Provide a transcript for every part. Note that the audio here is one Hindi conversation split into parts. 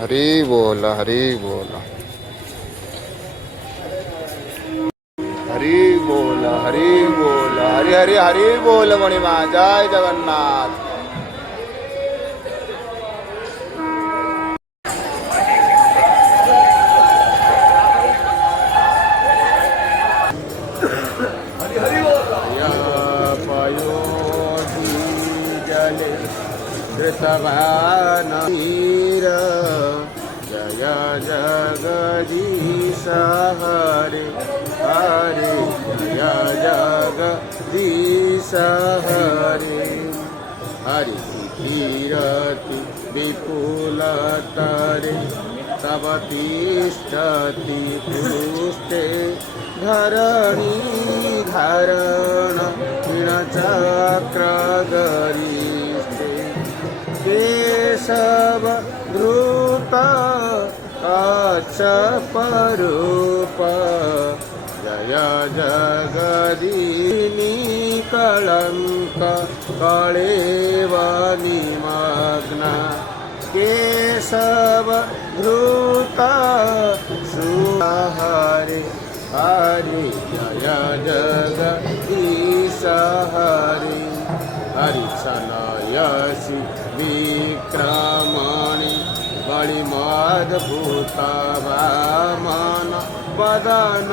हरी बोल, हरी बोल, हरी बोल, हरी बोल, हरी हरी हरी बोल मणिमा, जय जगन्नाथ। पयोधि जले धृतवानवीर, जय जगदीश हरे हरे, जय जगदीश हरे हरि। कीरति विपुलतरे तव तिष्ठति पुष्टे, धरणी धारण चक्रगरिष्ठे, केशव धृत कच्छपरूप, जय जगदीनी कलंक कलेव निमग्ना, केशव धृत सुहरे हरे, जय जगदीश हरे हरि। सनयसि विक्रमणि बलिमद्भुत वामन, वदन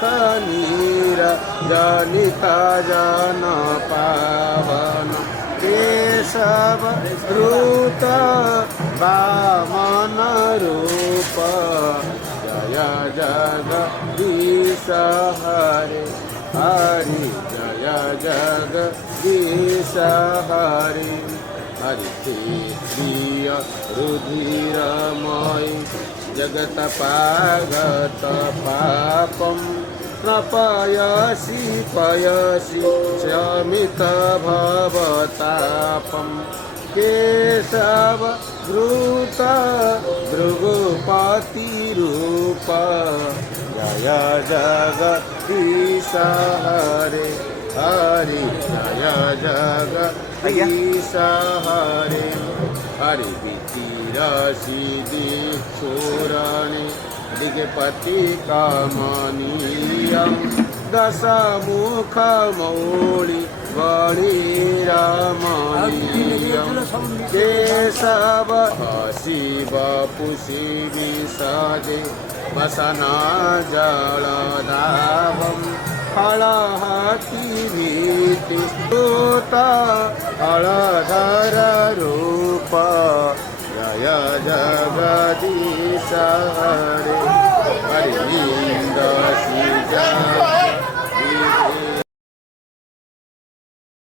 कनीर जनित जन पावन, केशव धृत वामन रूप, जय जगदीश हरे हरि, जय जगदीश हरे हरि। प्रिय रुधिरमयि जगत्पागत पापं, न पयसि पयसि शमित भवतापं, केशव धृत भृगुपति रूप, जय जगदीश हरे हरि, जय जगदीश हरे हरि। विचिरसि दिक्षुरणे दिगपति कमनीयं, दशमुखमौळि बलिरमणीयं, केशव शिव पुषि विसजे वसना जलदाभं, हलहति भीति स्तुत हलधर रूप, जय जगदीश हरे